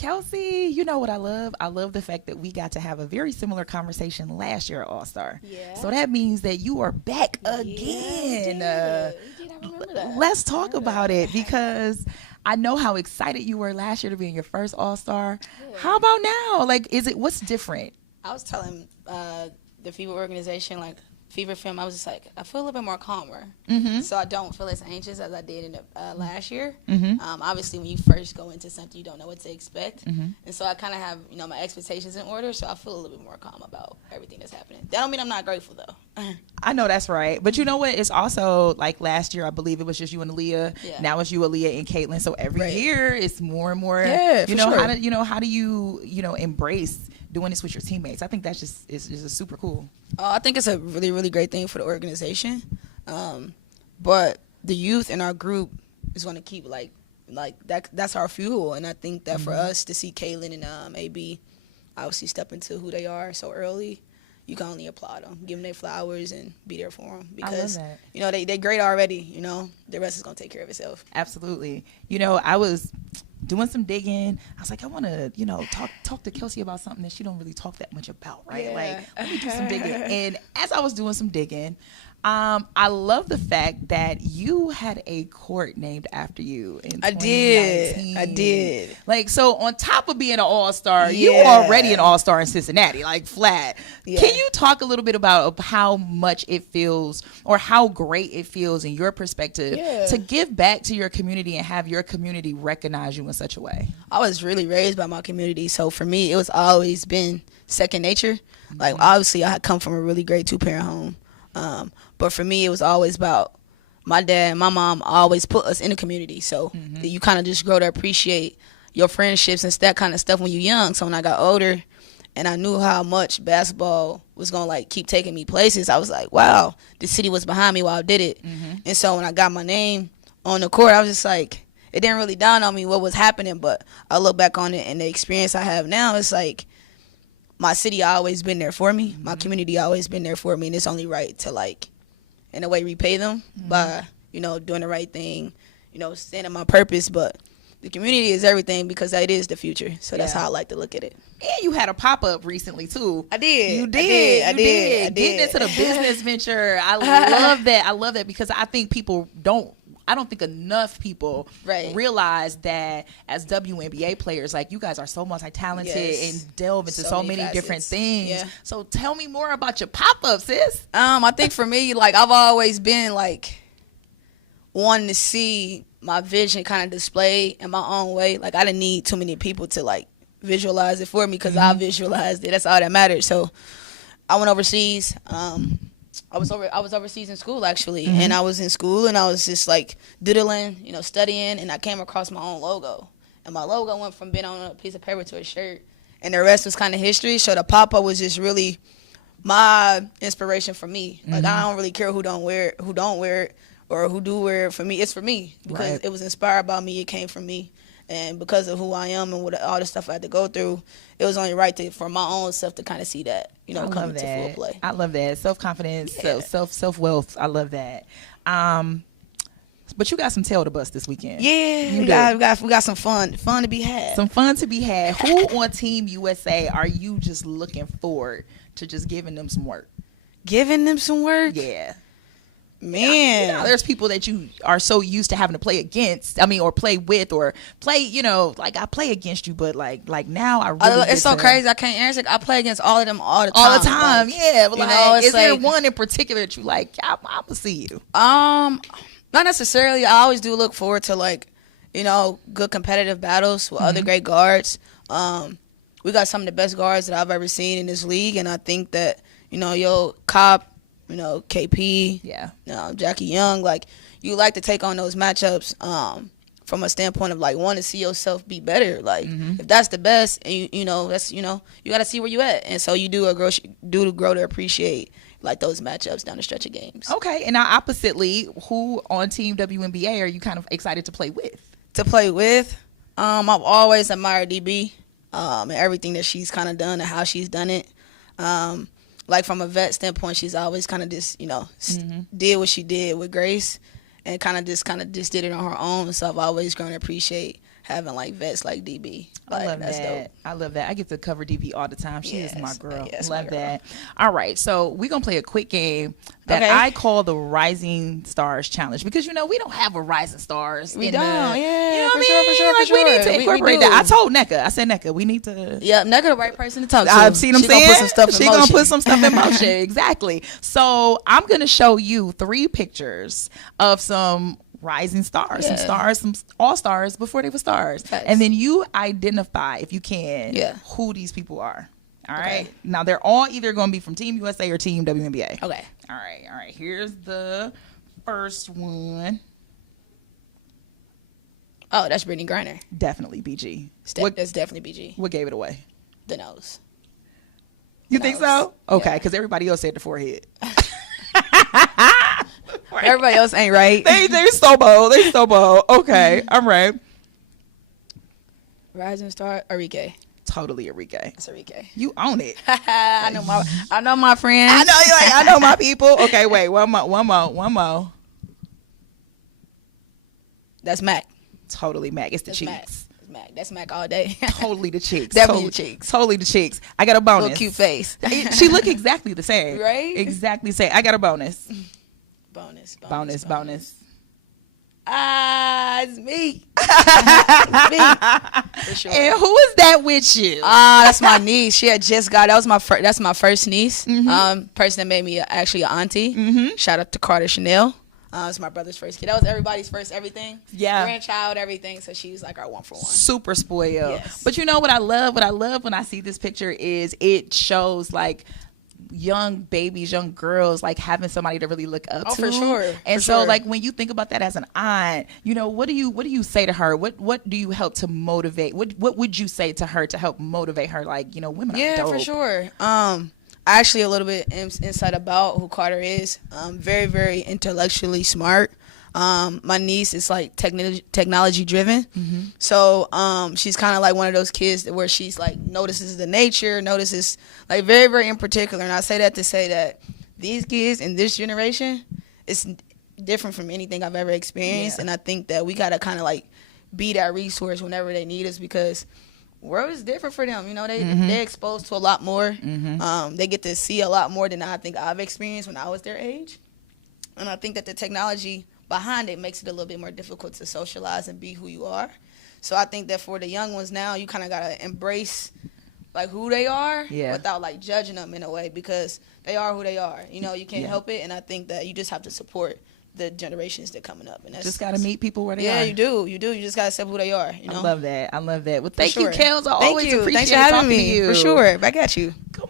Kelsey, you know what I love? I love the fact that we got to have a very similar conversation last year at All-Star. Yeah. So that means that you are back again. Yeah, we did. I remember that. Let's talk about it because I know how excited you were last year to be in your first All-Star. Yeah. How about now? Like, what's different? I was telling the FIBA organization, like, Fever Film, I was just like, I feel a little bit more calmer. Mm-hmm. So I don't feel as anxious as I did in the, last year. Mm-hmm. Obviously, when you first go into something, you don't know what to expect. Mm-hmm. And so I kind of have, my expectations in order, so I feel a little bit more calm about everything that's happening. That don't mean I'm not grateful, though. I know that's right. But you know what? It's also, like, last year, I believe it was just you and Aaliyah. Yeah. Now it's you, Aaliyah, and Caitlin. So every year, it's more and more. Yeah, for sure. How do you embrace doing this with your teammates? I think that's just super cool. I think it's a really, really great thing for the organization. But the youth in our group is going to keep, like that. That's our fuel. And I think that for us to see Kaylin and AB obviously step into who they are so early, you can only applaud them, give them their flowers, and be there for them. Because, I love that. They're great already. The rest is going to take care of itself. Absolutely. I was doing some digging. I was like, I want to, talk to Kelsey about something that she don't really talk that much about, right? Yeah. Like, let me do some digging. And as I was doing some digging, I love the fact that you had a court named after you in 2019. I did. Like, so on top of being an all-star, you Yeah. already an all-star in Cincinnati, like flat. Yeah. Can you talk a little bit about how much it feels or how great it feels in your perspective to give back to your community and have your community recognize you in such a way? I was really raised by my community, so for me, it was always been second nature. Like, obviously, I come from a really great two-parent home. But for me, it was always about my dad and my mom always put us in the community. So you kind of just grow to appreciate your friendships and that kind of stuff when you're young. So when I got older and I knew how much basketball was going to, like, keep taking me places, I was like, wow, the city was behind me while I did it. And so when I got my name on the court, I was just like, it didn't really dawn on me what was happening. But I look back on it and the experience I have now, it's like, my city always been there for me. My community always been there for me. And it's only right to, like, in a way, repay them by, doing the right thing, standing my purpose. But the community is everything because it is the future. So that's how I like to look at it. And you had a pop-up recently, too. I did. You did. I did. Getting into the business venture. I love that. I love that because I think I don't think enough people realize that as WNBA players, like, you guys are so multi-talented and delve into so many different things. Yeah. So tell me more about your pop-up, sis. I think for me, like, I've always been, like, wanting to see my vision kind of displayed in my own way. Like, I didn't need too many people to, like, visualize it for me because I visualized it. That's all that mattered. So I went overseas. I was overseas in school, actually, and I was in school, and I was just, like, doodling, studying, and I came across my own logo. And my logo went from being on a piece of paper to a shirt, and the rest was kind of history. So the pop-up was just really my inspiration for me. Like, I don't really care who don't wear it, or who do wear it. For me, it's for me because it was inspired by me. It came from me. And because of who I am and all the stuff I had to go through, it was only right for my own self to kind of see that, come into full play. I love that. Self-confidence, self-wealth. I love that. But you got some tail to bust this weekend. Yeah, we got some fun to be had. Some fun to be had. Who on Team USA are you just looking forward to just giving them some work? Giving them some work? Yeah. Man, there's people that you are so used to having to play against. Or play with, or play. Like, I play against you, but like now I really. It's so crazy. I can't answer. I play against all of them all the time. All the time, like, yeah. But is there like, one in particular that you like? I'm gonna see you. Not necessarily. I always do look forward to, like, good competitive battles with other great guards. We got some of the best guards that I've ever seen in this league, and I think that Cobb. KP, Jackie Young, like, you like to take on those matchups from a standpoint of, like, want to see yourself be better. Like, if that's the best, and you got to see where you at, and so you do grow to appreciate, like, those matchups down the stretch of games. Okay, and now oppositely, who on Team WNBA are you kind of excited to play with? I've always admired DB and everything that she's kind of done and how she's done it. Like, from a vet standpoint, she's always kind of just, did what she did with grace and kind of just did it on her own. So I've always grown to appreciate having like vets like DB. Like, I love that's that. Dope. I love that. I get to cover DB all the time. She is my girl. Yes, love my girl. that. All right, so we're gonna play a quick game that I call the Rising Stars Challenge, because we don't have a Rising Stars. We don't. Yeah, you know for sure. Like, we need to incorporate that. I told NECA. I said, NECA, we need to. Yeah, NECA the right person to talk to. I've seen them saying she gonna put some stuff in motion. She gonna put some stuff in motion. Exactly. So I'm gonna show you 3 pictures of some rising stars, some all-stars before they were stars. Facts. And then you identify, if you can, who these people are. All right. Now they're all either going to be from Team USA or Team WNBA. Okay. All right. Here's the first one. Oh, that's Brittany Griner. Definitely BG. That's definitely BG. What gave it away? The nose. You think so? Okay, because everybody else said the forehead. Everybody else ain't right. They're so bold. Okay, all right. Rising star, Arike. Totally Arike. It's Arike. You own it. I know my friends. I know you. I know my people. Okay, wait. One more. That's Mac. Totally Mac. It's the cheeks. Mac. That's Mac all day. Totally the cheeks. Definitely the cheeks. Totally the cheeks. I got a bonus. Little cute face. She look exactly the same. Right? Exactly the same. I got a bonus. Bonus. It's me. It's me. For sure. And who is that with you? That's my niece. She had just got. That's my first niece. Mm-hmm. Person that made me actually an auntie. Mm-hmm. Shout out to Carter Chanel. It's my brother's first kid. That was everybody's first everything. Yeah. Grandchild, everything. So she was like our 1-for-1. Super spoiled. Yes. But you know what I love? What I love when I see this picture is it shows like young babies, young girls, like having somebody to really look up to. For sure. And so like when you think about that as an aunt, what do you say to her? What do you help to motivate? What would you say to her to help motivate her? Like, women are dope. Yeah, for sure. Actually a little bit insight about who Carter is. Very, very intellectually smart. My niece is like technology driven. Mm-hmm. So she's kind of like one of those kids where she's like notices the nature, notices like very, very in particular. And I say that to say that these kids in this generation, it's different from anything I've ever experienced. Yeah. And I think that we got to kind of like be that resource whenever they need us, because world is different for them. They're exposed to a lot more. Mm-hmm. They get to see a lot more than I think I've experienced when I was their age. And I think that the technology behind it makes it a little bit more difficult to socialize and be who you are. So I think that for the young ones now, you kind of got to embrace like who they are without like judging them in a way, because they are who they are. You can't help it. And I think that you just have to support the generations that coming up, and that's just got to meet people where they are. Yeah, you do. You just got to accept who they are. I love that. Well, thank you, Kels. I always appreciate Thanks for having talking me. to you. For sure. Back at you. Come